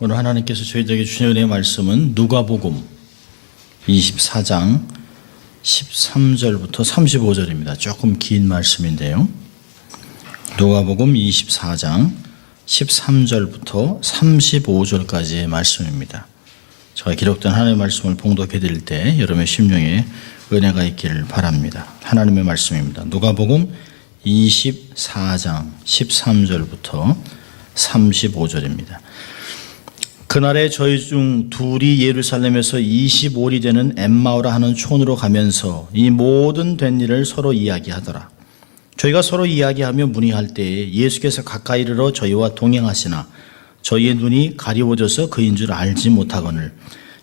오늘 하나님께서 저희들에게 주신 은혜의 말씀은 누가복음 24장 13절부터 35절입니다. 조금 긴 말씀인데요. 누가복음 24장 13절부터 35절까지의 말씀입니다. 제가 기록된 하나님의 말씀을 봉독해 드릴 때 여러분의 심령에 은혜가 있기를 바랍니다. 하나님의 말씀입니다. 누가복음 24장 13절부터 35절입니다. 그날에 저희 중 둘이 예루살렘에서 25리 되는 엠마오라 하는 촌으로 가면서 이 모든 된 일을 서로 이야기하더라. 저희가 서로 이야기하며 문의할 때에 예수께서 가까이 이르러 저희와 동행하시나 저희의 눈이 가리워져서 그인 줄 알지 못하거늘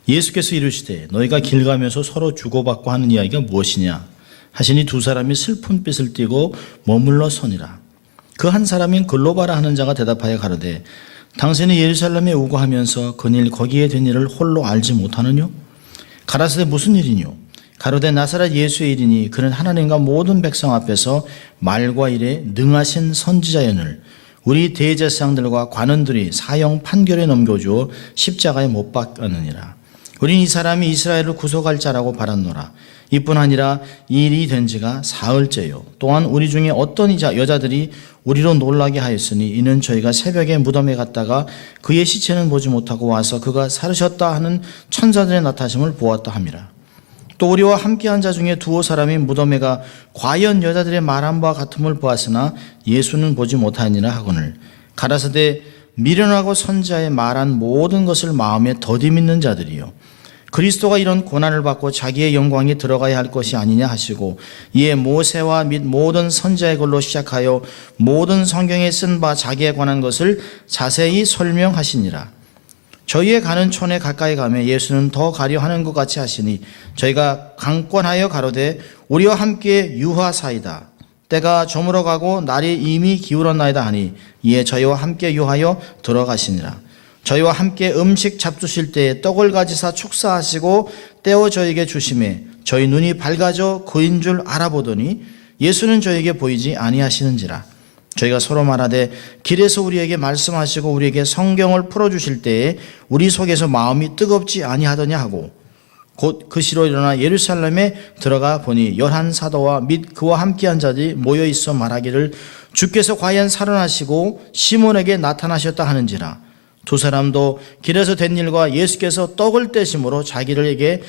예수께서 이르시되 너희가 길 가면서 서로 주고받고 하는 이야기가 무엇이냐 하시니 두 사람이 슬픈 빛을 띠고 머물러 서니라. 그 한 사람인 글로바라 하는 자가 대답하여 가로되 당신이 예루살렘에 오고 하면서 그일 거기에 된 일을 홀로 알지 못하느뇨? 가라사대 무슨 일이뇨? 가로되 나사렛 예수의 일이니 그는 하나님과 모든 백성 앞에서 말과 일에 능하신 선지자연을 우리 대제사장들과 관원들이 사형 판결에 넘겨주어 십자가에 못 박았느니라. 우린 이 사람이 이스라엘을 구속할 자라고 바랐노라. 이뿐 아니라 이 일이 된 지가 사흘째요. 또한 우리 중에 어떤 여자들이 우리로 놀라게 하였으니 이는 저희가 새벽에 무덤에 갔다가 그의 시체는 보지 못하고 와서 그가 살으셨다 하는 천사들의 나타심을 보았다 함이라. 또 우리와 함께한 자 중에 두어 사람이 무덤에 가 과연 여자들의 말한 바와 같음을 보았으나 예수는 보지 못하니라 하거늘 가라사대 미련하고 선지자의 말한 모든 것을 마음에 더디 믿는 자들이요 그리스도가 이런 고난을 받고 자기의 영광에 들어가야 할 것이 아니냐 하시고 이에 모세와 및 모든 선지자의 글로 시작하여 모든 성경에 쓴 바 자기에 관한 것을 자세히 설명하시니라. 저희의 가는 촌에 가까이 가며 예수는 더 가려 하는 것 같이 하시니 저희가 강권하여 가로되 우리와 함께 유하사이다. 때가 저물어 가고 날이 이미 기울었나이다 하니 이에 저희와 함께 유하여 들어가시니라. 저희와 함께 음식 잡수실 때에 떡을 가지사 축사하시고 떼어 저에게 주심에 저희 눈이 밝아져 그인 줄 알아보더니 예수는 저에게 보이지 아니하시는지라. 저희가 서로 말하되 길에서 우리에게 말씀하시고 우리에게 성경을 풀어주실 때에 우리 속에서 마음이 뜨겁지 아니하더냐 하고 곧 그 시로 일어나 예루살렘에 들어가 보니 11사도와 및 그와 함께한 자들이 모여있어 말하기를 주께서 과연 살아나시고 시몬에게 나타나셨다 하는지라. 두 사람도 길에서 된 일과 예수께서 떡을 떼심으로 자기들에게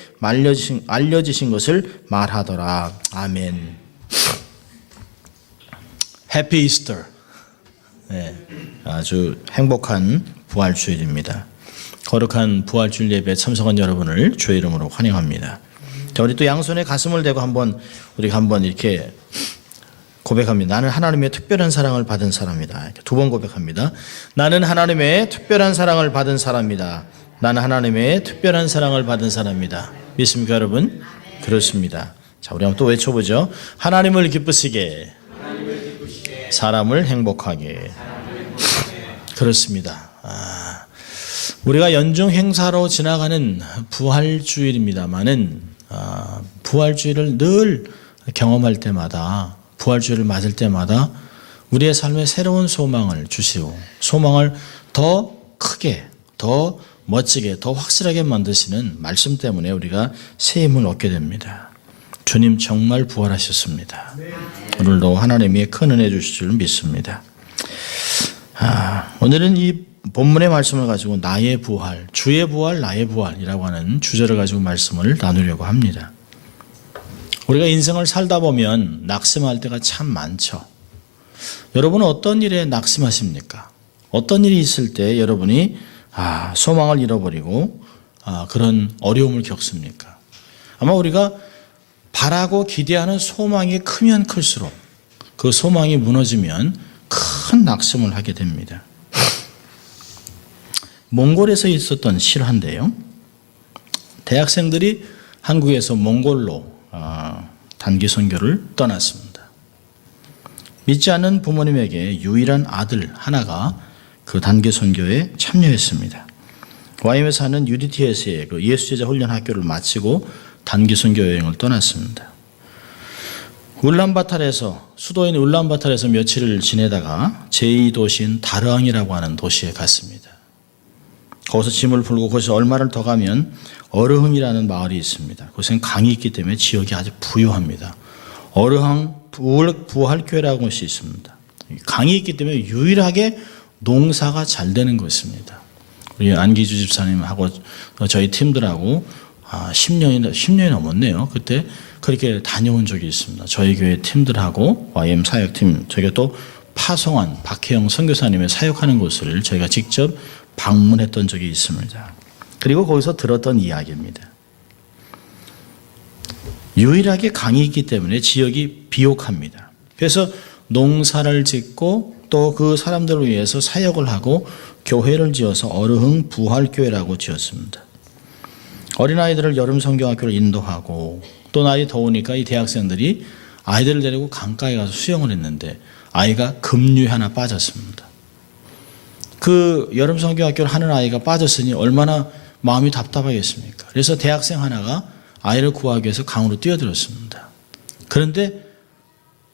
알려지신 것을 말하더라. 아멘. 해피 이스터. 네, 아주 행복한 부활주일입니다. 거룩한 부활주일 예배에 참석한 여러분을 주의 이름으로 환영합니다. 자, 우리 또 양손에 가슴을 대고 우리가 한번 이렇게 고백합니다. 나는 하나님의 특별한 사랑을 받은 사람이다. 두 번 고백합니다. 나는 하나님의 특별한 사랑을 받은 사람이다. 나는 하나님의 특별한 사랑을 받은 사람이다. 믿습니까, 여러분? 그렇습니다. 자, 우리 한번 또 외쳐보죠. 하나님을 기쁘시게, 사람을 행복하게. 그렇습니다. 우리가 연중 행사로 지나가는 부활주일입니다만은 부활주일을 늘 경험할 때마다 부활주일을 맞을 때마다 우리의 삶에 새로운 소망을 주시고 소망을 더 크게, 더 멋지게, 더 확실하게 만드시는 말씀 때문에 우리가 새 힘을 얻게 됩니다. 주님 정말 부활하셨습니다. 오늘도 하나님이 큰 은혜 주실 줄 믿습니다. 오늘은 이 본문의 말씀을 가지고 나의 부활, 주의 부활, 나의 부활이라고 하는 주제를 가지고 말씀을 나누려고 합니다. 우리가 인생을 살다 보면 낙심할 때가 참 많죠. 여러분은 어떤 일에 낙심하십니까? 어떤 일이 있을 때 여러분이 소망을 잃어버리고 그런 어려움을 겪습니까? 아마 우리가 바라고 기대하는 소망이 크면 클수록 그 소망이 무너지면 큰 낙심을 하게 됩니다. 몽골에서 있었던 실화인데요. 대학생들이 한국에서 몽골로 단기 선교를 떠났습니다. 믿지 않는 부모님에게 유일한 아들 하나가 그 단기 선교에 참여했습니다. 와임에 사는 UDTS의 그 예수제자 훈련 학교를 마치고 단기 선교 여행을 떠났습니다. 수도인 울란바타르에서 며칠을 지내다가 제2도시인 다르항이라고 하는 도시에 갔습니다. 거기서 짐을 풀고 거기서 얼마를 더 가면 어르흥이라는 마을이 있습니다. 거기서는 강이 있기 때문에 지역이 아주 부유합니다. 어르흥 부활교회라는 곳이 있습니다. 강이 있기 때문에 유일하게 농사가 잘 되는 것입니다. 우리 안기주 집사님하고 저희 팀들하고 10년이 넘었네요. 그때 그렇게 다녀온 적이 있습니다. 저희 교회 팀들하고 YM 사역팀, 저희가 또 파송한 박혜영 선교사님의 사역하는 곳을 저희가 직접 방문했던 적이 있습니다. 그리고 거기서 들었던 이야기입니다. 유일하게 강이 있기 때문에 지역이 비옥합니다. 그래서 농사를 짓고 또 그 사람들을 위해서 사역을 하고 교회를 지어서 어르흥 부활교회라고 지었습니다. 어린아이들을 여름 성경학교를 인도하고 또 날이 더우니까 이 대학생들이 아이들을 데리고 강가에 가서 수영을 했는데 아이가 급류에 하나 빠졌습니다. 그 여름 성경학교를 하는 아이가 빠졌으니 얼마나 마음이 답답하겠습니까? 그래서 대학생 하나가 아이를 구하기 위해서 강으로 뛰어들었습니다. 그런데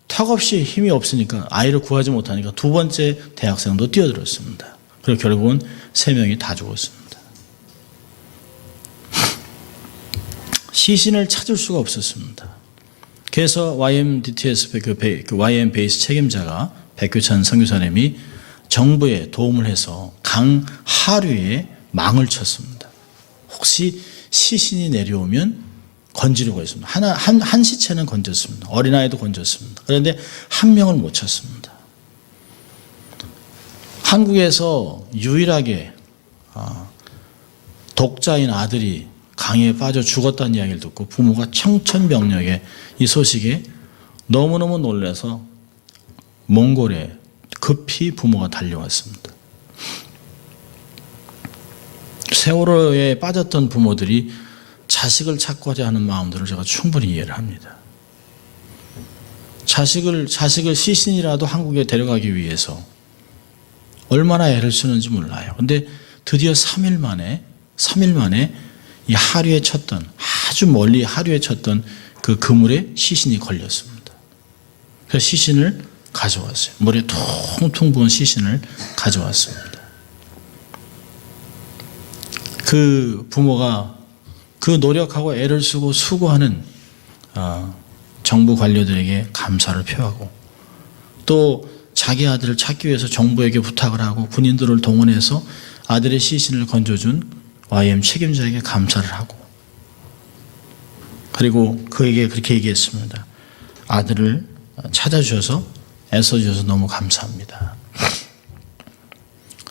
턱없이 힘이 없으니까 아이를 구하지 못하니까 두 번째 대학생도 뛰어들었습니다. 그리고 결국은 3명이 다 죽었습니다. 시신을 찾을 수가 없었습니다. 그래서 YMDTS 그 YM 베이스 책임자가 백규찬 선교사님이 정부에 도움을 해서 강 하류에 망을 쳤습니다. 혹시 시신이 내려오면 건지려고 했습니다. 한 시체는 건졌습니다. 어린아이도 건졌습니다. 그런데 한 명을 못 찾습니다. 한국에서 유일하게 독자인 아들이 강에 빠져 죽었다는 이야기를 듣고 부모가 청천벽력에 이 소식에 너무너무 놀라서 몽골에 급히 부모가 달려왔습니다. 세월호에 빠졌던 부모들이 자식을 찾고자 하는 마음들을 제가 충분히 이해를 합니다. 자식을 시신이라도 한국에 데려가기 위해서 얼마나 애를 쓰는지 몰라요. 근데 드디어 3일 만에 이 하류에 쳤던, 아주 멀리 하류에 쳤던 그 그물에 시신이 걸렸습니다. 그래서 시신을 가져왔어요. 머리에 통통 부은 시신을 가져왔습니다. 그 부모가 그 노력하고 애를 쓰고 수고하는 정부 관료들에게 감사를 표하고 또 자기 아들을 찾기 위해서 정부에게 부탁을 하고 군인들을 동원해서 아들의 시신을 건져준 YM 책임자에게 감사를 하고 그리고 그에게 그렇게 얘기했습니다. 아들을 찾아주셔서 애써주셔서 너무 감사합니다.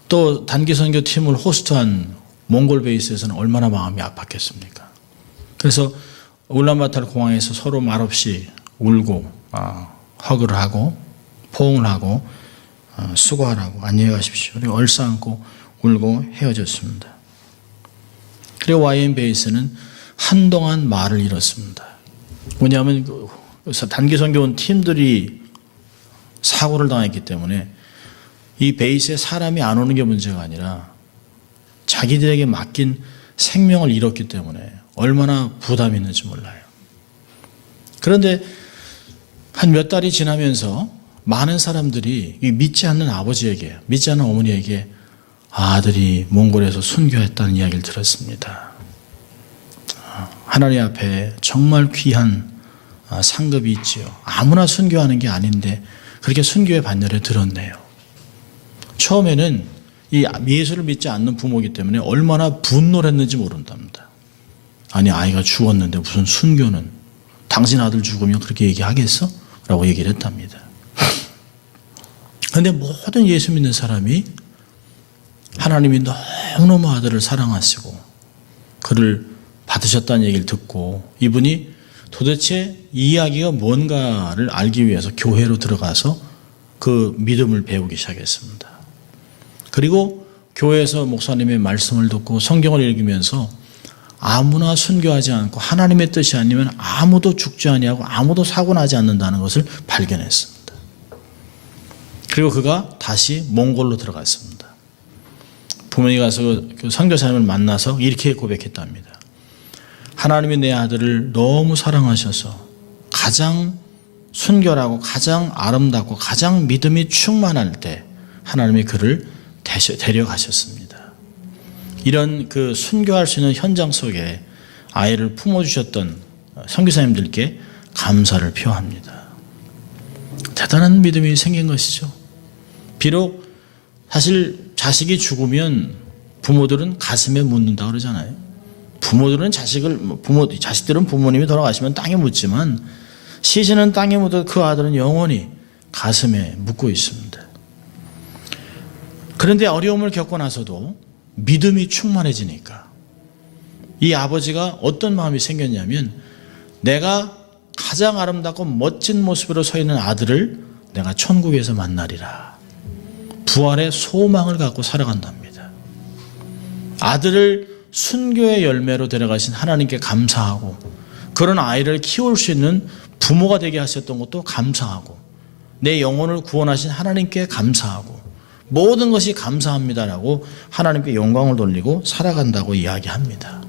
또 단기선교 팀을 호스트한 몽골 베이스에서는 얼마나 마음이 아팠겠습니까? 그래서 울란바토르 공항에서 서로 말없이 울고 허그를 하고 포옹을 하고 수고하라고 안녕히 가십시오. 그리고 얼싸안고 울고 헤어졌습니다. 그리고 YM 베이스는 한동안 말을 잃었습니다. 뭐냐면 단기선교 온 팀들이 사고를 당했기 때문에 이 베이스에 사람이 안 오는 게 문제가 아니라 자기들에게 맡긴 생명을 잃었기 때문에 얼마나 부담이 있는지 몰라요. 그런데 한 몇 달이 지나면서 많은 사람들이 믿지 않는 아버지에게, 믿지 않는 어머니에게 아들이 몽골에서 순교했다는 이야기를 들었습니다. 하나님 앞에 정말 귀한 상급이 있지요. 아무나 순교하는 게 아닌데 그렇게 순교의 반열에 들었네요. 처음에는 이 예수를 믿지 않는 부모이기 때문에 얼마나 분노를 했는지 모른답니다. 아니 아이가 죽었는데 무슨 순교는 당신 아들 죽으면 그렇게 얘기하겠어? 라고 얘기를 했답니다. 그런데 모든 예수 믿는 사람이 하나님이 너무너무 아들을 사랑하시고 그를 받으셨다는 얘기를 듣고 이분이 도대체 이 이야기가 뭔가를 알기 위해서 교회로 들어가서 그 믿음을 배우기 시작했습니다. 그리고 교회에서 목사님의 말씀을 듣고 성경을 읽으면서 아무나 순교하지 않고 하나님의 뜻이 아니면 아무도 죽지 아니하고 아무도 사고 나지 않는다는 것을 발견했습니다. 그리고 그가 다시 몽골로 들어갔습니다. 부모님이 가서 그 선교사님을 만나서 이렇게 고백했답니다. 하나님이 내 아들을 너무 사랑하셔서 가장 순결하고 가장 아름답고 가장 믿음이 충만할 때 하나님이 그를 데려가셨습니다. 이런 그 순교할 수 있는 현장 속에 아이를 품어주셨던 선교사님들께 감사를 표합니다. 대단한 믿음이 생긴 것이죠. 비록 사실 자식이 죽으면 부모들은 가슴에 묻는다 그러잖아요. 자식들은 부모님이 돌아가시면 땅에 묻지만 시신은 땅에 묻어 그 아들은 영원히 가슴에 묻고 있습니다. 그런데 어려움을 겪고 나서도 믿음이 충만해지니까 이 아버지가 어떤 마음이 생겼냐면 내가 가장 아름답고 멋진 모습으로 서 있는 아들을 내가 천국에서 만나리라. 부활의 소망을 갖고 살아간답니다. 아들을 순교의 열매로 데려가신 하나님께 감사하고 그런 아이를 키울 수 있는 부모가 되게 하셨던 것도 감사하고 내 영혼을 구원하신 하나님께 감사하고 모든 것이 감사합니다라고 하나님께 영광을 돌리고 살아간다고 이야기합니다.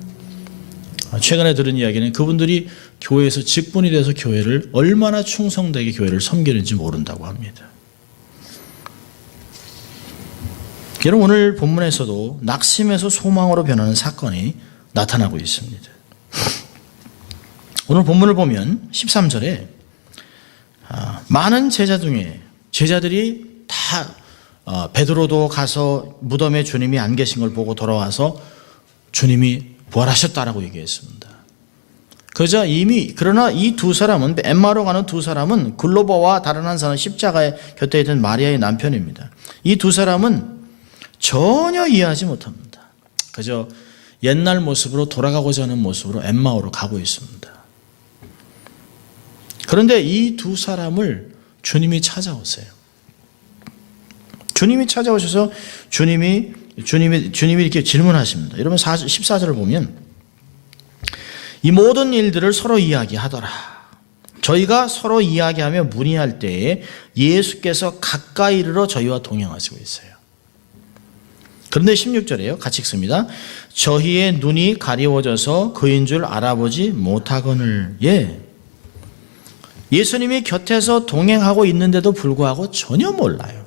최근에 들은 이야기는 그분들이 교회에서 직분이 돼서 교회를 얼마나 충성되게 교회를 섬기는지 모른다고 합니다. 여러분 오늘 본문에서도 낙심에서 소망으로 변하는 사건이 나타나고 있습니다. 오늘 본문을 보면 13절에 많은 제자 중에 제자들이 다 베드로도 가서 무덤에 주님이 안 계신 걸 보고 돌아와서 주님이 부활하셨다라고 얘기했습니다. 그러나 이 두 사람은 엠마오로 가는 두 사람은 글로버와 다른 한 사람은 십자가에 곁에 있던 마리아의 남편입니다. 이 두 사람은 전혀 이해하지 못합니다. 그저 옛날 모습으로 돌아가고자 하는 모습으로 엠마오로 가고 있습니다. 그런데 이 두 사람을 주님이 찾아오세요. 주님이 찾아오셔서 주님이 이렇게 질문하십니다. 여러분 14절을 보면 이 모든 일들을 서로 이야기하더라. 저희가 서로 이야기하며 문의할 때에 예수께서 가까이 이르러 저희와 동행하시고 있어요. 그런데 16절에요. 같이 읽습니다. 저희의 눈이 가리워져서 그인 줄 알아보지 못하거늘. 예수님이 곁에서 동행하고 있는데도 불구하고 전혀 몰라요.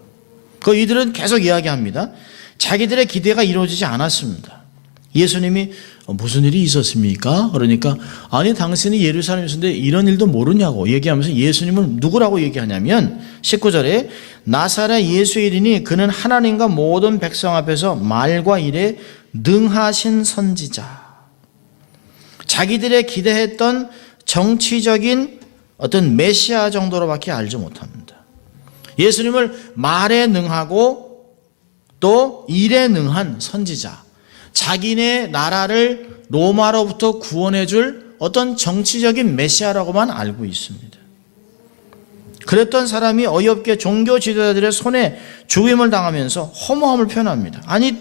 이들은 계속 이야기합니다. 자기들의 기대가 이루어지지 않았습니다. 예수님이 무슨 일이 있었습니까? 그러니까 아니 당신이 예루살렘에 있었는데 이런 일도 모르냐고 얘기하면서 예수님은 누구라고 얘기하냐면 19절에 나사렛 예수의 이르니 그는 하나님과 모든 백성 앞에서 말과 일에 능하신 선지자. 자기들의 기대했던 정치적인 어떤 메시아 정도로밖에 알지 못합니다. 예수님을 말에 능하고 또 일에 능한 선지자, 자기네 나라를 로마로부터 구원해 줄 어떤 정치적인 메시아라고만 알고 있습니다. 그랬던 사람이 어이없게 종교 지도자들의 손에 죽임을 당하면서 허무함을 표현합니다. 아니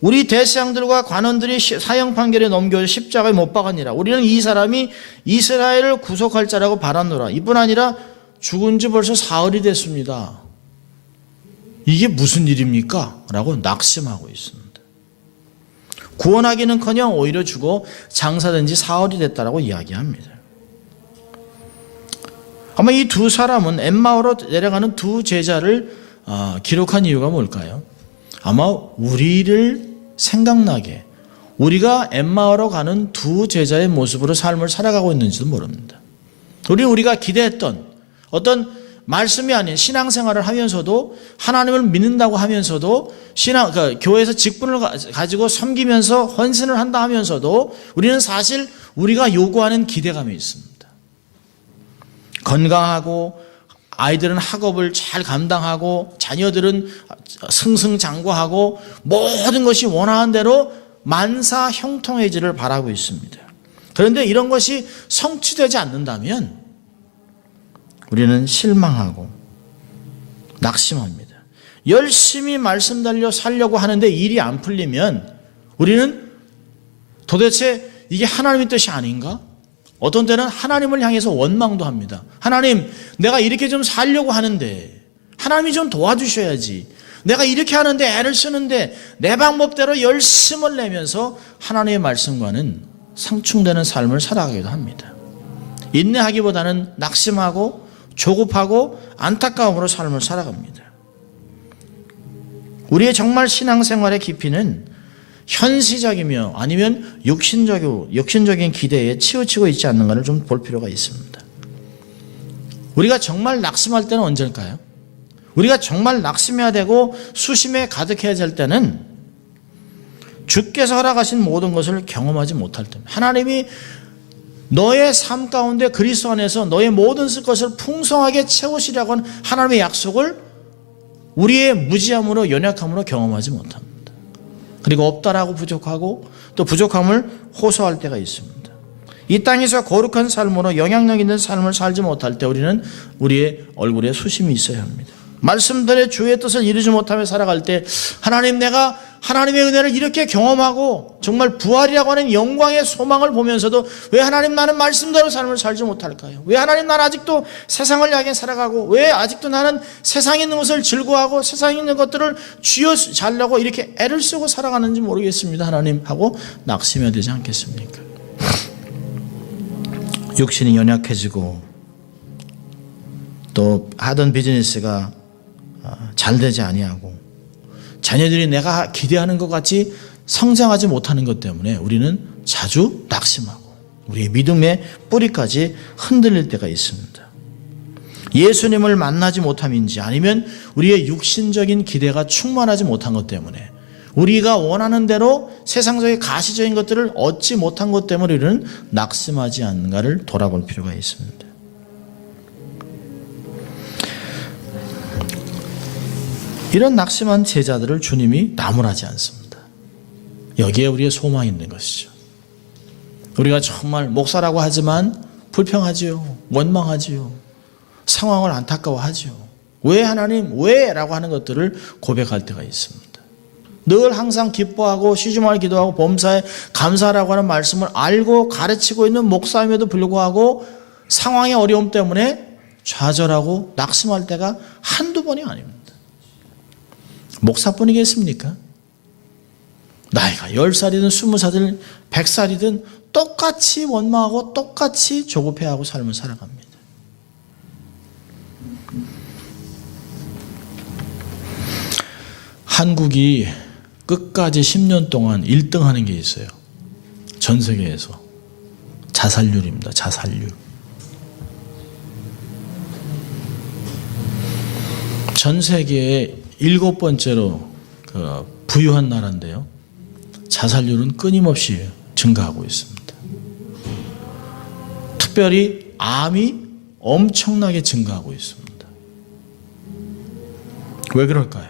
우리 대제사장들과 관원들이 사형 판결에 넘겨 십자가에 못 박았니라. 우리는 이 사람이 이스라엘을 구속할 자라고 바랐노라. 이뿐 아니라 죽은 지 벌써 사흘이 됐습니다. 이게 무슨 일입니까? 라고 낙심하고 있습니다. 구원하기는커녕 오히려 죽어 장사된 지 사흘이 됐다라고 이야기합니다. 아마 이 두 사람은 엠마오로 내려가는 두 제자를 기록한 이유가 뭘까요? 아마 우리를 생각나게 우리가 엠마오로 가는 두 제자의 모습으로 삶을 살아가고 있는지도 모릅니다. 우리가 기대했던 어떤 말씀이 아닌 신앙생활을 하면서도 하나님을 믿는다고 하면서도 교회에서 직분을 가지고 섬기면서 헌신을 한다 하면서도 우리는 사실 우리가 요구하는 기대감이 있습니다. 건강하고 아이들은 학업을 잘 감당하고 자녀들은 승승장구하고 모든 것이 원하는 대로 만사 형통해지를 바라고 있습니다. 그런데 이런 것이 성취되지 않는다면 우리는 실망하고 낙심합니다. 열심히 말씀 달려 살려고 하는데 일이 안 풀리면 우리는 도대체 이게 하나님의 뜻이 아닌가? 어떤 때는 하나님을 향해서 원망도 합니다. 하나님, 내가 이렇게 좀 살려고 하는데 하나님이 좀 도와주셔야지. 내가 이렇게 하는데 애를 쓰는데 내 방법대로 열심을 내면서 하나님의 말씀과는 상충되는 삶을 살아가기도 합니다. 인내하기보다는 낙심하고 조급하고 안타까움으로 삶을 살아갑니다. 우리의 정말 신앙생활의 깊이는 현시적이며 아니면 육신적인 기대에 치우치고 있지 않는가를 좀 볼 필요가 있습니다. 우리가 정말 낙심할 때는 언제일까요? 우리가 정말 낙심해야 되고 수심에 가득해야 될 때는 주께서 허락하신 모든 것을 경험하지 못할 때입니다. 하나님이 너의 삶 가운데 그리스도 안에서 너의 모든 것을 풍성하게 채우시려고 하는 하나님의 약속을 우리의 무지함으로 연약함으로 경험하지 못합니다. 그리고 없다라고 부족하고 또 부족함을 호소할 때가 있습니다. 이 땅에서 거룩한 삶으로 영향력 있는 삶을 살지 못할 때 우리는 우리의 얼굴에 수심이 있어야 합니다. 말씀대로 주의 뜻을 이루지 못하며 살아갈 때 하나님, 내가 하나님의 은혜를 이렇게 경험하고 정말 부활이라고 하는 영광의 소망을 보면서도 왜 하나님 나는 말씀대로 삶을 살지 못할까요? 왜 하나님 나는 아직도 세상을 향해 살아가고 왜 아직도 나는 세상에 있는 것을 즐거워하고 세상에 있는 것들을 쥐어 자려고 이렇게 애를 쓰고 살아가는지 모르겠습니다. 하나님 하고 낙심해야 되지 않겠습니까? 육신이 연약해지고 또 하던 비즈니스가 잘 되지 아니하고 자녀들이 내가 기대하는 것 같이 성장하지 못하는 것 때문에 우리는 자주 낙심하고 우리의 믿음의 뿌리까지 흔들릴 때가 있습니다. 예수님을 만나지 못함인지 아니면 우리의 육신적인 기대가 충만하지 못한 것 때문에 우리가 원하는 대로 세상적인 가시적인 것들을 얻지 못한 것 때문에 우리는 낙심하지 않는가를 돌아볼 필요가 있습니다. 이런 낙심한 제자들을 주님이 나무라지 않습니다. 여기에 우리의 소망이 있는 것이죠. 우리가 정말 목사라고 하지만 불평하지요. 원망하지요. 상황을 안타까워하지요. 왜 하나님? 왜? 라고 하는 것들을 고백할 때가 있습니다. 늘 항상 기뻐하고 쉬지 말고 기도하고 범사에 감사하라고 하는 말씀을 알고 가르치고 있는 목사임에도 불구하고 상황의 어려움 때문에 좌절하고 낙심할 때가 한두 번이 아닙니다. 목사뿐이겠습니까? 나이가 10살이든 20살이든 100살이든 똑같이 원망하고 똑같이 조급해하고 삶을 살아갑니다. 한국이 끝까지 10년 동안 1등 하는 게 있어요. 전 세계에서. 자살률입니다. 자살률. 전 세계에 7번째로 부유한 나라인데요. 자살률은 끊임없이 증가하고 있습니다. 특별히 암이 엄청나게 증가하고 있습니다. 왜 그럴까요?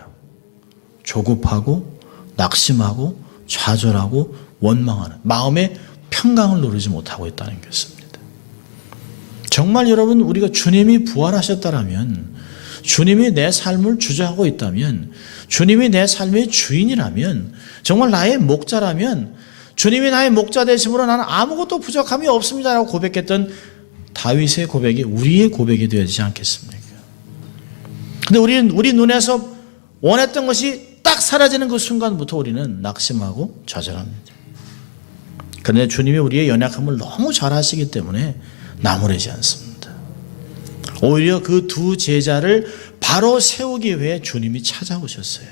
조급하고 낙심하고 좌절하고 원망하는 마음의 평강을 누리지 못하고 있다는 것입니다. 정말 여러분, 우리가 주님이 부활하셨다라면, 주님이 내 삶을 주저하고 있다면, 주님이 내 삶의 주인이라면, 정말 나의 목자라면, 주님이 나의 목자 되심으로 나는 아무것도 부족함이 없습니다라고 고백했던 다윗의 고백이 우리의 고백이 되어야지 않겠습니까? 근데 우리 눈에서 원했던 것이 딱 사라지는 그 순간부터 우리는 낙심하고 좌절합니다. 그런데 주님이 우리의 연약함을 너무 잘 아시기 때문에 나무라지 않습니다. 오히려 그 두 제자를 바로 세우기 위해 주님이 찾아오셨어요.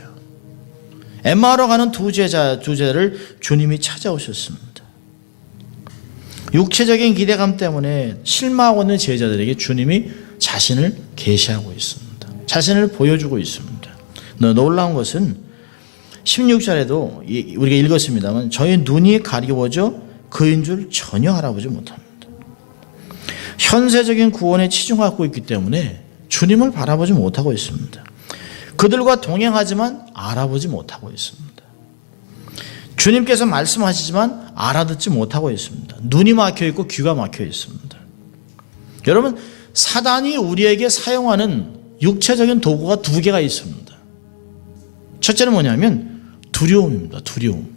엠마오로 가는 두 제자를 주님이 찾아오셨습니다. 육체적인 기대감 때문에 실망하고 있는 제자들에게 주님이 자신을 계시하고 있습니다. 자신을 보여주고 있습니다. 놀라운 것은 16절에도 우리가 읽었습니다만 저희 눈이 가리워져 그인 줄 전혀 알아보지 못합니다. 현세적인 구원에 치중하고 있기 때문에 주님을 바라보지 못하고 있습니다. 그들과 동행하지만 알아보지 못하고 있습니다. 주님께서 말씀하시지만 알아듣지 못하고 있습니다. 눈이 막혀 있고 귀가 막혀 있습니다. 여러분, 사단이 우리에게 사용하는 육체적인 도구가 두 개가 있습니다. 첫째는 뭐냐면 두려움입니다. 두려움.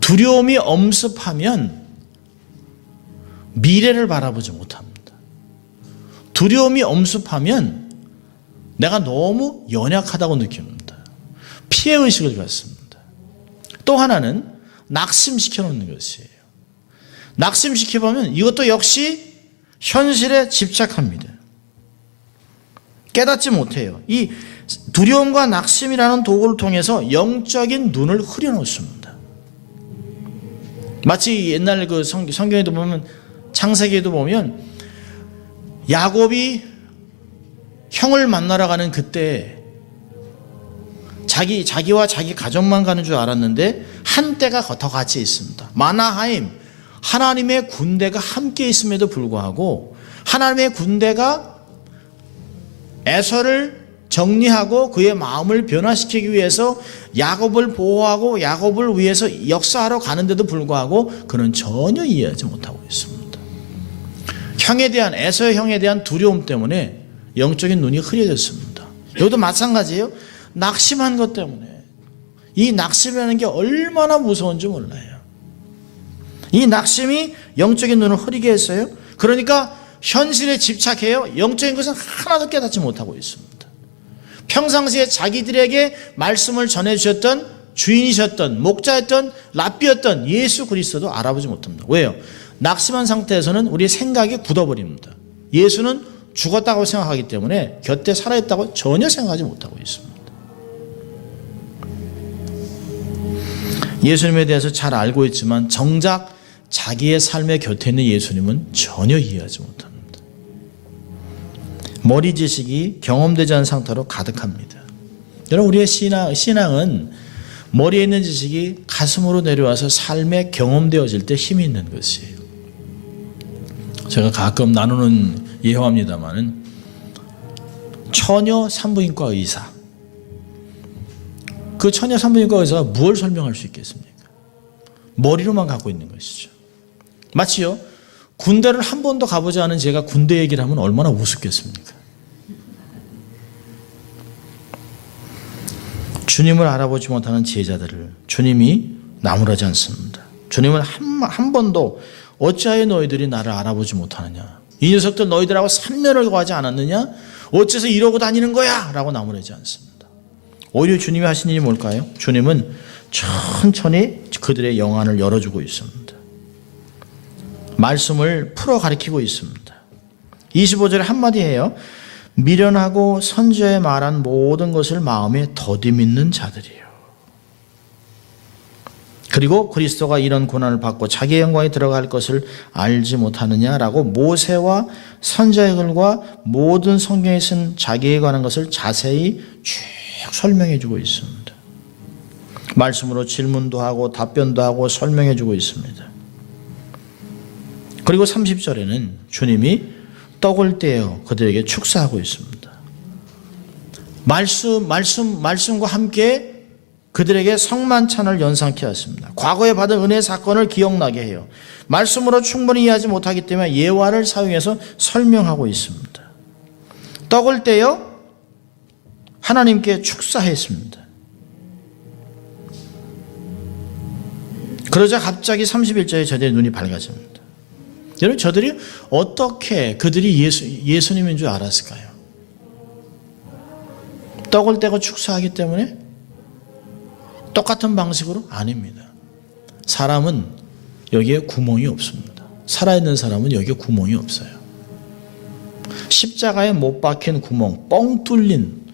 두려움이 엄습하면 미래를 바라보지 못합니다. 두려움이 엄습하면 내가 너무 연약하다고 느낍니다. 피해의식을 갖습니다. 또 하나는 낙심시켜 놓는 것이에요. 낙심시켜보면 이것도 역시 현실에 집착합니다. 깨닫지 못해요. 이 두려움과 낙심이라는 도구를 통해서 영적인 눈을 흐려놓습니다. 마치 옛날 그 성경에도 보면, 창세기에도 보면 야곱이 형을 만나러 가는 그때 자기와 자기 가족만 가는 줄 알았는데 한 때가 더 같이 있습니다. 마나하임, 하나님의 군대가 함께 있음에도 불구하고 하나님의 군대가 에서를 정리하고 그의 마음을 변화시키기 위해서 야곱을 보호하고 야곱을 위해서 역사하러 가는데도 불구하고 그는 전혀 이해하지 못하고 있습니다. 에서의 형에 대한 두려움 때문에 영적인 눈이 흐려졌습니다. 여기도 마찬가지예요. 낙심한 것 때문에. 이 낙심이라는 게 얼마나 무서운지 몰라요. 이 낙심이 영적인 눈을 흐리게 했어요. 그러니까 현실에 집착해요. 영적인 것은 하나도 깨닫지 못하고 있습니다. 평상시에 자기들에게 말씀을 전해주셨던 주인이셨던 목자였던 랍비였던 예수 그리스도도 알아보지 못합니다. 왜요? 낙심한 상태에서는 우리의 생각이 굳어버립니다. 예수는 죽었다고 생각하기 때문에 곁에 살아있다고 전혀 생각하지 못하고 있습니다. 예수님에 대해서 잘 알고 있지만 정작 자기의 삶의 곁에 있는 예수님은 전혀 이해하지 못합니다. 머리 지식이 경험되지 않은 상태로 가득합니다. 여러분, 우리의 신앙은 머리에 있는 지식이 가슴으로 내려와서 삶에 경험되어질 때 힘이 있는 것이에요. 제가 가끔 나누는 예화입니다마는 처녀 산부인과 의사, 그 처녀 산부인과 의사가 무엇을 설명할 수 있겠습니까? 머리로만 갖고 있는 것이죠. 마치요, 군대를 한 번도 가보지 않은 제가 군대 얘기를 하면 얼마나 우습겠습니까? 주님을 알아보지 못하는 제자들을 주님이 나무라지 않습니다. 주님은 한 번도 어찌하여 너희들이 나를 알아보지 못하느냐? 이 녀석들 너희들하고 3년을 거하지 않았느냐? 어째서 이러고 다니는 거야? 라고 나무라지 않습니다. 오히려 주님이 하신 일이 뭘까요? 주님은 천천히 그들의 영안을 열어주고 있습니다. 말씀을 풀어 가리키고 있습니다. 25절에 한마디 해요. 미련하고 선지자의 말한 모든 것을 마음에 더디 믿는 자들이요. 그리고 그리스도가 이런 고난을 받고 자기의 영광에 들어갈 것을 알지 못하느냐라고 모세와 선지자의 글과 모든 성경에 쓴 자기에 관한 것을 자세히 쭉 설명해 주고 있습니다. 말씀으로 질문도 하고 답변도 하고 설명해 주고 있습니다. 그리고 30절에는 주님이 떡을 떼어 그들에게 축사하고 있습니다. 말씀과 함께 그들에게 성만찬을 연상케 하십니다. 과거에 받은 은혜 사건을 기억나게 해요. 말씀으로 충분히 이해하지 못하기 때문에 예화를 사용해서 설명하고 있습니다. 떡을 떼어 하나님께 축사했습니다. 그러자 갑자기 31절에 저들의 눈이 밝아집니다. 여러분, 저들이 어떻게 그들이 예수님인 줄 알았을까요? 떡을 떼고 축사하기 때문에? 똑같은 방식으로? 아닙니다. 사람은 여기에 구멍이 없습니다. 살아있는 사람은 여기에 구멍이 없어요. 십자가에 못 박힌 구멍, 뻥 뚫린,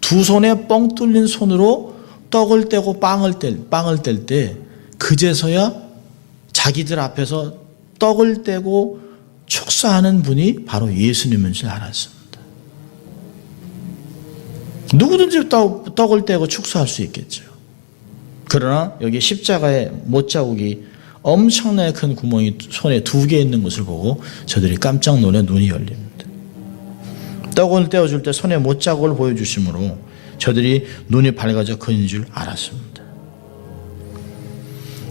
두 손에 뻥 뚫린 손으로 떡을 떼고 빵을 뗄 때 그제서야 자기들 앞에서 떡을 떼고 축사하는 분이 바로 예수님인 줄 알았습니다. 누구든지 떡을 떼고 축사할 수 있겠죠. 그러나 여기 십자가에 못자국이 엄청나게 큰 구멍이 손에 2개 있는 것을 보고 저들이 깜짝 놀라 눈이 열립니다. 떡을 떼어줄 때 손에 못자국을 보여주심으로 저들이 눈이 밝아져 그인 줄 알았습니다.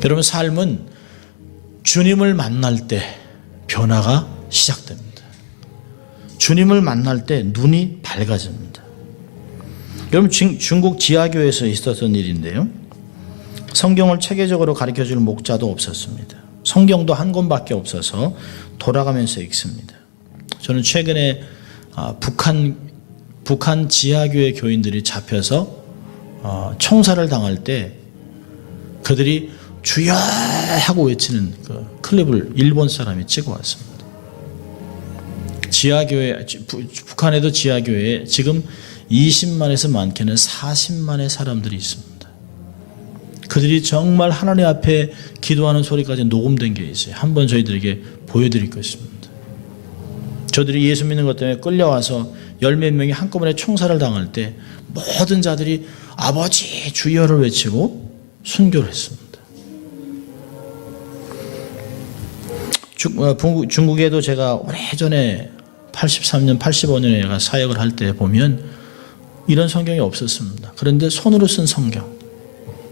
여러분, 삶은 주님을 만날 때 변화가 시작됩니다. 주님을 만날 때 눈이 밝아집니다. 여러분, 중국 지하교에서 있었던 일인데요. 성경을 체계적으로 가르쳐줄 목자도 없었습니다. 성경도 한 권밖에 없어서 돌아가면서 읽습니다. 저는 최근에 북한 지하교회 교인들이 잡혀서 총살을 당할 때 그들이 주여 하고 외치는 그 클립을 일본 사람이 찍어왔습니다. 지하교회, 북한에도 지하교회에 지금 20만에서 많게는 40만의 사람들이 있습니다. 그들이 정말 하나님 앞에 기도하는 소리까지 녹음된 게 있어요. 한번 저희들에게 보여드릴 것입니다. 저들이 예수 믿는 것 때문에 끌려와서 열몇 명이 한꺼번에 총살을 당할 때 모든 자들이 아버지 주여를 외치고 순교를 했습니다. 중국에도 제가 오래전에 83년, 85년에 사역을 할 때 보면 이런 성경이 없었습니다. 그런데 손으로 쓴 성경,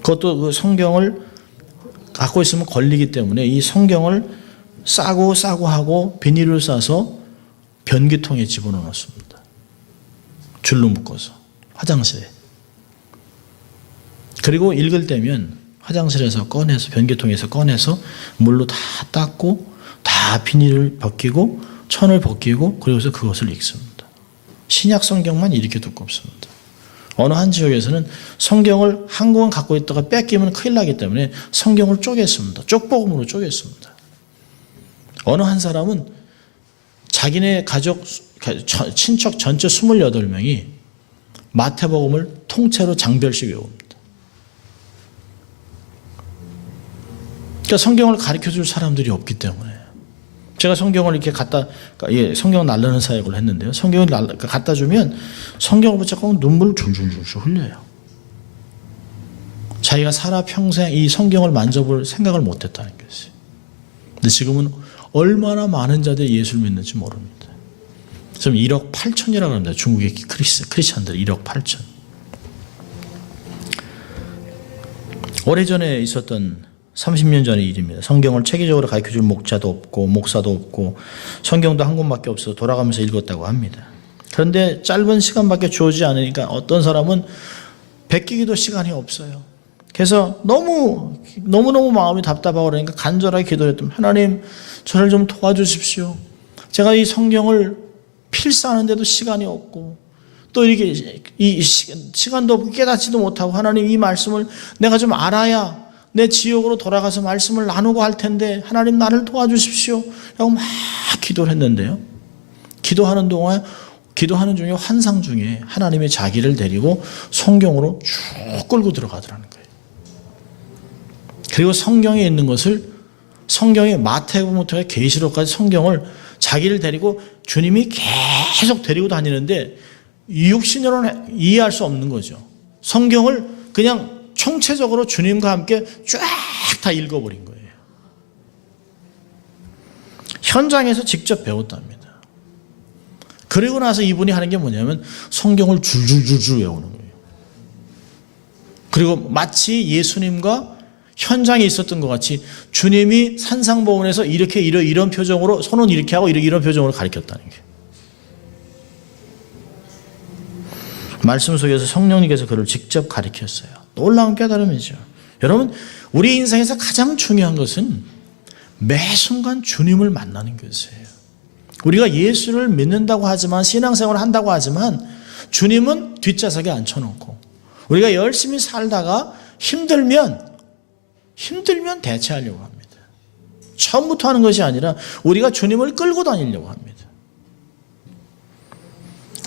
그것도 그 성경을 갖고 있으면 걸리기 때문에 이 성경을 싸고 하고 비닐을 싸서 변기통에 집어넣었습니다. 줄로 묶어서 화장실에. 그리고 읽을 때면 화장실에서 꺼내서 변기통에서 꺼내서 물로 다 닦고 다 비닐을 벗기고 천을 벗기고 그러고서 그것을 읽습니다. 신약 성경만 이렇게 두껍습니다. 어느 한 지역에서는 성경을 한 권 갖고 있다가 뺏기면 큰일 나기 때문에 성경을 쪼갰습니다. 쪽복음으로 쪼갰습니다. 어느 한 사람은 자기네 가족, 친척 전체 28명이 마태복음을 통째로 장별식 외웁니다. 그러니까 성경을 가르쳐줄 사람들이 없기 때문에 제가 성경을 이렇게 성경 날르는 사역을 했는데요. 성경을 갖다 주면 성경을 붙잡고 눈물을 줄줄줄 흘려요. 자기가 살아 평생 이 성경을 만져볼 생각을 못했다는 것이. 근데 지금은 얼마나 많은 자들이 예수를 믿는지 모릅니다. 지금 1억 8천이라고 합니다. 중국의 크리스찬들 1억 8천. 오래전에 있었던 30년 전의 일입니다. 성경을 체계적으로 가르쳐줄 목자도 없고 목사도 없고 성경도 한 권밖에 없어서 돌아가면서 읽었다고 합니다. 그런데 짧은 시간밖에 주어지지 않으니까 어떤 사람은 베끼기도 시간이 없어요. 그래서 너무너무 마음이 답답하고 그러니까 간절하게 기도했더니 하나님 저를 좀 도와주십시오. 제가 이 성경을 필사하는데도 시간이 없고 또 이렇게 시간도 없고 깨닫지도 못하고 하나님 이 말씀을 내가 좀 알아야 내 지역으로 돌아가서 말씀을 나누고 할 텐데 하나님 나를 도와주십시오 라고 막 기도를 했는데요. 기도하는 중에 환상 중에 하나님이 자기를 데리고 성경으로 쭉 끌고 들어가더라는 거예요. 그리고 성경에 있는 것을 성경의 마태복음부터 계시록까지 성경을 자기를 데리고 주님이 계속 데리고 다니는데 육신으로는 이해할 수 없는 거죠. 성경을 그냥 총체적으로 주님과 함께 쫙 다 읽어버린 거예요. 현장에서 직접 배웠답니다. 그리고 나서 이분이 하는 게 뭐냐면 성경을 줄줄줄줄 외우는 거예요. 그리고 마치 예수님과 현장에 있었던 것 같이 주님이 산상보훈에서 이런 표정으로 손은 이렇게 하고 이런 표정으로 가르쳤다는 거예요. 말씀 속에서 성령님께서 그를 직접 가르쳤어요. 놀라운 깨달음이죠. 여러분, 우리 인생에서 가장 중요한 것은 매 순간 주님을 만나는 것이에요. 우리가 예수를 믿는다고 하지만 신앙생활을 한다고 하지만 주님은 뒷좌석에 앉혀놓고 우리가 열심히 살다가 힘들면 대체하려고 합니다. 처음부터 하는 것이 아니라 우리가 주님을 끌고 다니려고 합니다.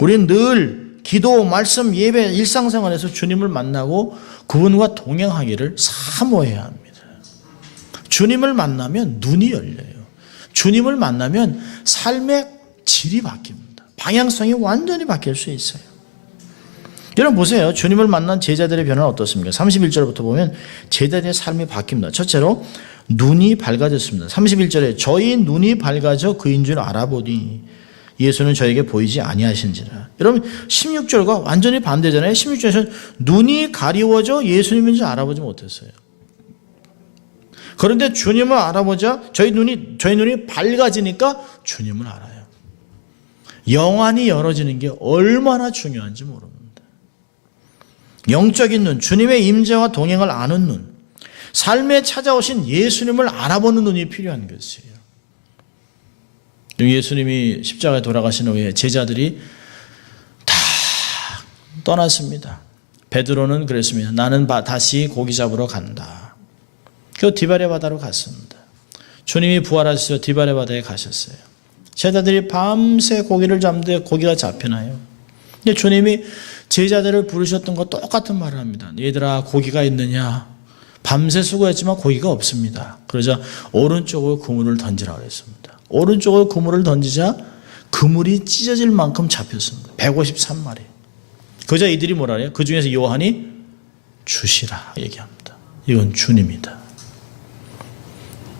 우리는 늘 기도, 말씀, 예배, 일상생활에서 주님을 만나고 그분과 동행하기를 사모해야 합니다. 주님을 만나면 눈이 열려요. 주님을 만나면 삶의 질이 바뀝니다. 방향성이 완전히 바뀔 수 있어요. 여러분 보세요. 주님을 만난 제자들의 변화는 어떻습니까? 31절부터 보면 제자들의 삶이 바뀝니다. 첫째로 눈이 밝아졌습니다. 31절에 저희 눈이 밝아져 그인 줄 알아보니 예수는 저에게 보이지 아니하신지라. 여러분 16절과 완전히 반대잖아요. 16절에서는 눈이 가리워져 예수님인 줄 알아보지 못했어요. 그런데 주님을 알아보자 저희 눈이 밝아지니까 주님을 알아요. 영안이 열어지는 게 얼마나 중요한지 모릅니다. 영적인 눈, 주님의 임재와 동행을 아는 눈, 삶에 찾아오신 예수님을 알아보는 눈이 필요한 것이에요. 예수님이 십자가에 돌아가신 후에 제자들이 다 떠났습니다. 베드로는 그랬습니다. 나는 다시 고기 잡으러 간다. 그 디바레 바다로 갔습니다. 주님이 부활하셔서 디바레 바다에 가셨어요. 제자들이 밤새 고기를 잡는데 고기가 잡히나요? 근데 주님이 제자들을 부르셨던 거 똑같은 말을 합니다. 얘들아 고기가 있느냐? 밤새 수고했지만 고기가 없습니다. 그러자 오른쪽으로 그물을 던지라 그랬습니다. 오른쪽으로 그물을 던지자 그물이 찢어질 만큼 잡혔습니다. 153마리. 그러자 이들이 뭐라 해요? 그 중에서 요한이 주시라 얘기합니다. 이건 주님이다.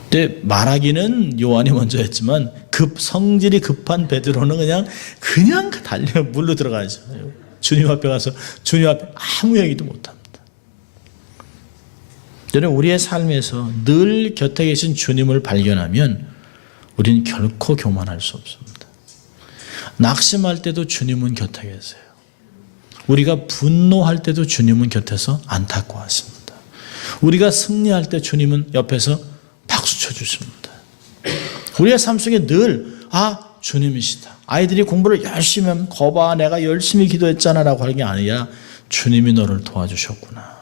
근데 말하기는 요한이 먼저 했지만 성질이 급한 베드로는 그냥 달려 물로 들어가죠. 주님 앞에 가서 주님 앞에 아무 얘기도 못합니다. 여러분 우리의 삶에서 늘 곁에 계신 주님을 발견하면 우리는 결코 교만할 수 없습니다. 낙심할 때도 주님은 곁에 계세요. 우리가 분노할 때도 주님은 곁에서 안타까워하십니다. 우리가 승리할 때 주님은 옆에서 박수 쳐주십니다. 우리의 삶 속에 늘 주님이시다. 아이들이 공부를 열심히 하면 거봐 내가 열심히 기도했잖아 라고 하는 게 아니라 주님이 너를 도와주셨구나.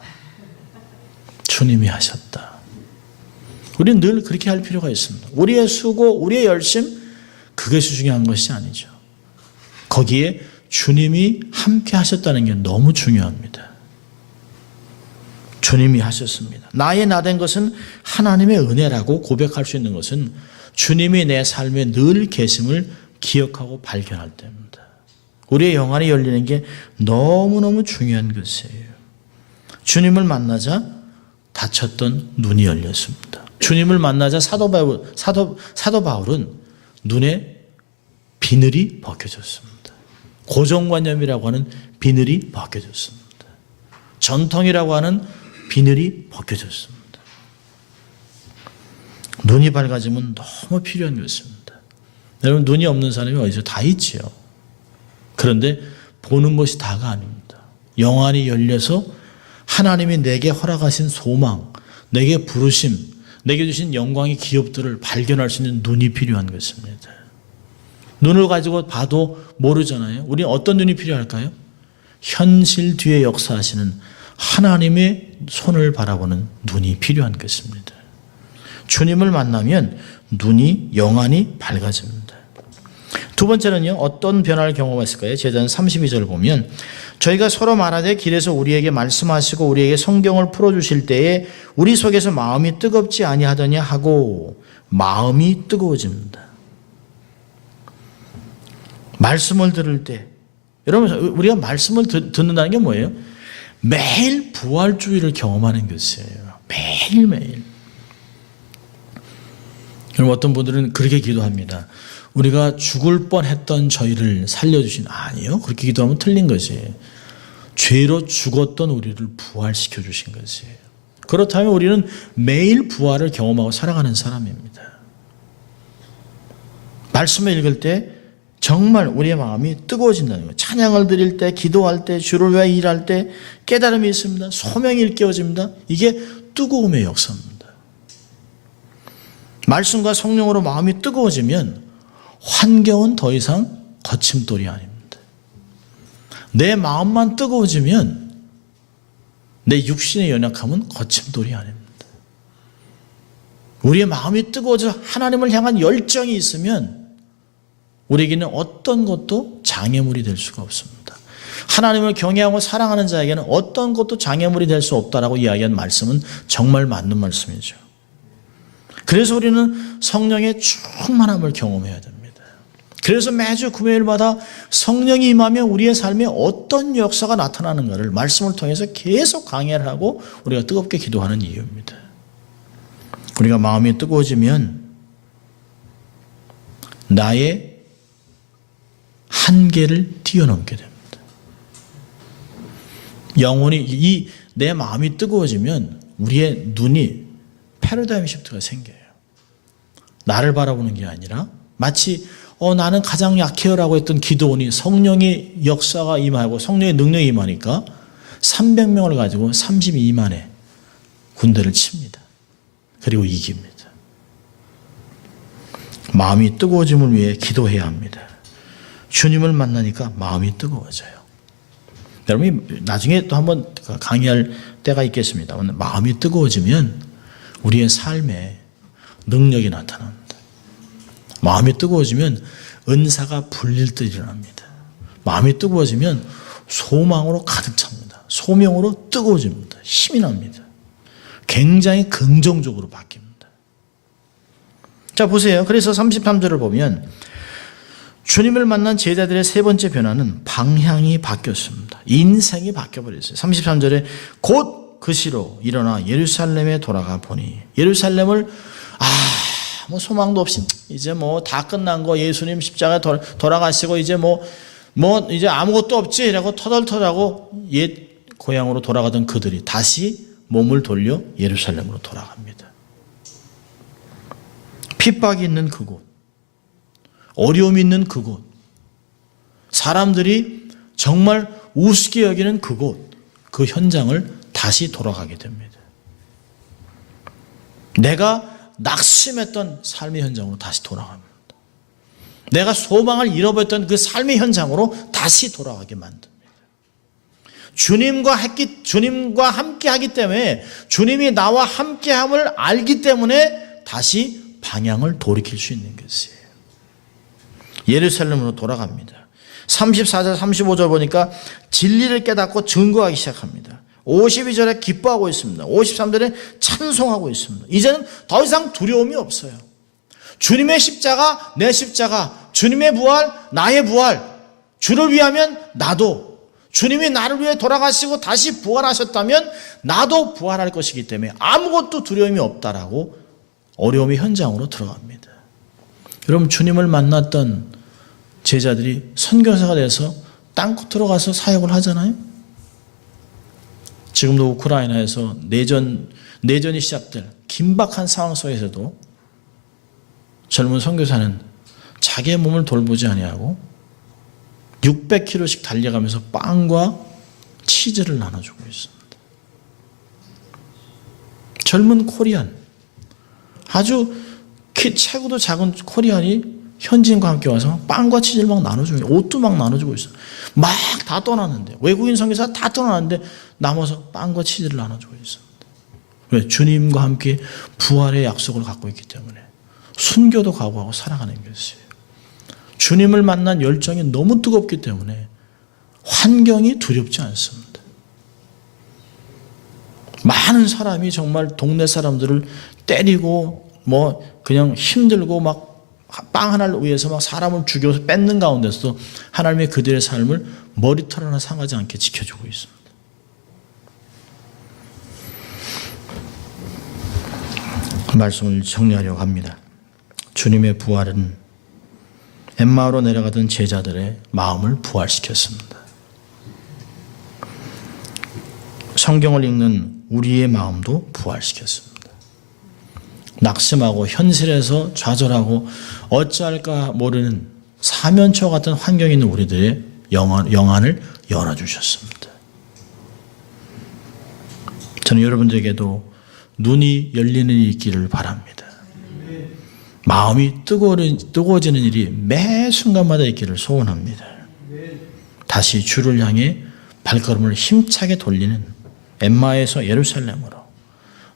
주님이 하셨다. 우리는 늘 그렇게 할 필요가 있습니다. 우리의 수고, 우리의 열심 그것이 중요한 것이 아니죠. 거기에 주님이 함께 하셨다는 게 너무 중요합니다. 주님이 하셨습니다. 나의 나된 것은 하나님의 은혜라고 고백할 수 있는 것은 주님이 내 삶에 늘 계심을 기억하고 발견할 때입니다. 우리의 영안이 열리는 게 너무너무 중요한 것이에요. 주님을 만나자 닫혔던 눈이 열렸습니다. 주님을 만나자 사도 바울은 눈에 비늘이 벗겨졌습니다. 고정관념이라고 하는 비늘이 벗겨졌습니다. 전통이라고 하는 비늘이 벗겨졌습니다. 눈이 밝아지면 너무 필요한 것입니다. 여러분 눈이 없는 사람이 어디서 다 있지요. 그런데 보는 것이 다가 아닙니다. 영안이 열려서 하나님이 내게 허락하신 소망, 내게 부르심, 내게 주신 영광의 기업들을 발견할 수 있는 눈이 필요한 것입니다. 눈을 가지고 봐도 모르잖아요. 우리는 어떤 눈이 필요할까요? 현실 뒤에 역사하시는 하나님의 손을 바라보는 눈이 필요한 것입니다. 주님을 만나면 눈이 영안이 밝아집니다. 두 번째는요. 어떤 변화를 경험했을까요? 제자는 32절 보면 저희가 서로 말하되 길에서 우리에게 말씀하시고 우리에게 성경을 풀어주실 때에 우리 속에서 마음이 뜨겁지 아니하더냐 하고 마음이 뜨거워집니다. 말씀을 들을 때 여러분 우리가 말씀을 듣는다는 게 뭐예요? 매일 부활주의를 경험하는 것이에요. 매일매일. 여러분 어떤 분들은 그렇게 기도합니다. 우리가 죽을 뻔했던 저희를 살려주신 아니요. 그렇게 기도하면 틀린 것이에요. 죄로 죽었던 우리를 부활시켜 주신 것이에요. 그렇다면 우리는 매일 부활을 경험하고 살아가는 사람입니다. 말씀을 읽을 때 정말 우리의 마음이 뜨거워진다는 거예요. 찬양을 드릴 때, 기도할 때, 주를 위해 일할 때 깨달음이 있습니다. 소명이 일깨워집니다. 이게 뜨거움의 역사입니다. 말씀과 성령으로 마음이 뜨거워지면 환경은 더 이상 거침돌이 아닙니다. 내 마음만 뜨거워지면 내 육신의 연약함은 거침돌이 아닙니다. 우리의 마음이 뜨거워져 하나님을 향한 열정이 있으면 우리에게는 어떤 것도 장애물이 될 수가 없습니다. 하나님을 경외하고 사랑하는 자에게는 어떤 것도 장애물이 될 수 없다라고 이야기한 말씀은 정말 맞는 말씀이죠. 그래서 우리는 성령의 충만함을 경험해야 됩니다. 그래서 매주 금요일마다 성령이 임하면 우리의 삶에 어떤 역사가 나타나는가를 말씀을 통해서 계속 강해를 하고 우리가 뜨겁게 기도하는 이유입니다. 우리가 마음이 뜨거워지면 나의 한계를 뛰어넘게 됩니다. 영혼이 내 마음이 뜨거워지면 우리의 눈이 패러다임 시프트가 생겨요. 나를 바라보는 게 아니라 마치 나는 가장 약해요라고 했던 기드온이 성령의 역사가 임하고 성령의 능력이 임하니까 300명을 가지고 32만의 군대를 칩니다. 그리고 이깁니다. 마음이 뜨거워짐을 위해 기도해야 합니다. 주님을 만나니까 마음이 뜨거워져요. 여러분이 나중에 또 한번 강의할 때가 있겠습니다. 마음이 뜨거워지면 우리의 삶에 능력이 나타납니다. 마음이 뜨거워지면 은사가 불릴 듯 일어납니다. 마음이 뜨거워지면 소망으로 가득 찹니다. 소명으로 뜨거워집니다. 힘이 납니다. 굉장히 긍정적으로 바뀝니다. 자, 보세요. 그래서 33절을 보면 주님을 만난 제자들의 세 번째 변화는 방향이 바뀌었습니다. 인생이 바뀌어버렸어요. 33절에 곧 그 시로 일어나 예루살렘에 돌아가 보니 예루살렘을 뭐 소망도 없이 이제 뭐 다 끝난 거 예수님 십자가에 돌아가시고 이제 뭐 이제 아무것도 없지 이라고 터덜터덜하고 옛 고향으로 돌아가던 그들이 다시 몸을 돌려 예루살렘으로 돌아갑니다. 핍박이 있는 그곳, 어려움이 있는 그곳, 사람들이 정말 우습게 여기는 그곳, 그 현장을 다시 돌아가게 됩니다. 내가 낙심했던 삶의 현장으로 다시 돌아갑니다. 내가 소망을 잃어버렸던 그 삶의 현장으로 다시 돌아가게 만듭니다. 주님과 함께 하기 때문에, 주님이 나와 함께함을 알기 때문에 다시 방향을 돌이킬 수 있는 것이에요. 예루살렘으로 돌아갑니다. 34절 35절 보니까 진리를 깨닫고 증거하기 시작합니다. 52절에 기뻐하고 있습니다. 53절에 찬송하고 있습니다. 이제는 더 이상 두려움이 없어요. 주님의 십자가, 내 십자가, 주님의 부활, 나의 부활, 주를 위하면 나도, 주님이 나를 위해 돌아가시고 다시 부활하셨다면 나도 부활할 것이기 때문에 아무것도 두려움이 없다라고 어려움의 현장으로 들어갑니다. 여러분, 주님을 만났던 제자들이 선교사가 돼서 땅끝으로 가서 사역을 하잖아요. 지금도 우크라이나에서 내전이 시작될 긴박한 상황 속에서도 젊은 선교사는 자기의 몸을 돌보지 아니하고 600km씩 달려가면서 빵과 치즈를 나눠주고 있습니다. 젊은 코리안, 아주 체구도 작은 코리안이 현지인과 함께 와서 빵과 치즈를 막 나눠주고, 옷도 막 나눠주고 있어요. 막 다 떠나는데, 외국인 선교사 다 떠나는데 남아서 빵과 치즈를 나눠주고 있습니다. 왜? 주님과 함께 부활의 약속을 갖고 있기 때문에 순교도 각오하고 살아가는 것이에요. 주님을 만난 열정이 너무 뜨겁기 때문에 환경이 두렵지 않습니다. 많은 사람이 정말 동네 사람들을 때리고 그냥 힘들고 막 빵 하나를 위해서 막 사람을 죽여서 뺏는 가운데서도 하나님의 그들의 삶을 머리털 하나 상하지 않게 지켜주고 있습니다. 그 말씀을 정리하려고 합니다. 주님의 부활은 엠마오로 내려가던 제자들의 마음을 부활시켰습니다. 성경을 읽는 우리의 마음도 부활시켰습니다. 낙심하고 현실에서 좌절하고 어찌할까 모르는 사면초 같은 환경에 있는 우리들의 영안을 열어주셨습니다. 저는 여러분들에게도 눈이 열리는 일이 있기를 바랍니다. 마음이 뜨거워지는 일이 매 순간마다 있기를 소원합니다. 다시 주를 향해 발걸음을 힘차게 돌리는 엠마에서 예루살렘으로,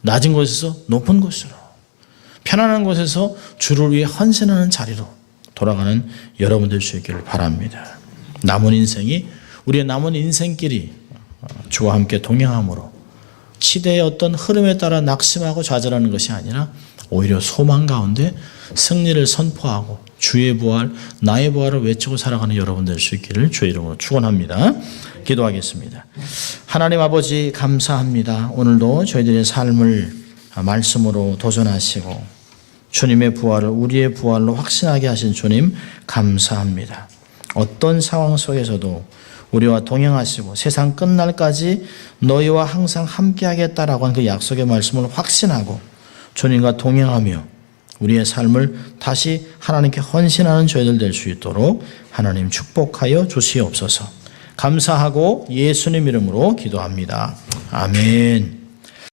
낮은 곳에서 높은 곳으로, 편안한 곳에서 주를 위해 헌신하는 자리로 돌아가는 여러분들 될 수 있기를 바랍니다. 우리의 남은 인생길이 주와 함께 동행함으로 시대의 어떤 흐름에 따라 낙심하고 좌절하는 것이 아니라 오히려 소망 가운데 승리를 선포하고 주의 부활, 나의 부활을 외치고 살아가는 여러분들 될 수 있기를 주의 이름으로 축원합니다. 기도하겠습니다. 하나님 아버지, 감사합니다. 오늘도 저희들의 삶을 말씀으로 도전하시고 주님의 부활을 우리의 부활로 확신하게 하신 주님 감사합니다. 어떤 상황 속에서도 우리와 동행하시고 세상 끝날까지 너희와 항상 함께하겠다라고 한 그 약속의 말씀을 확신하고 주님과 동행하며 우리의 삶을 다시 하나님께 헌신하는 저희들 될 수 있도록 하나님 축복하여 주시옵소서. 감사하고 예수님 이름으로 기도합니다. 아멘.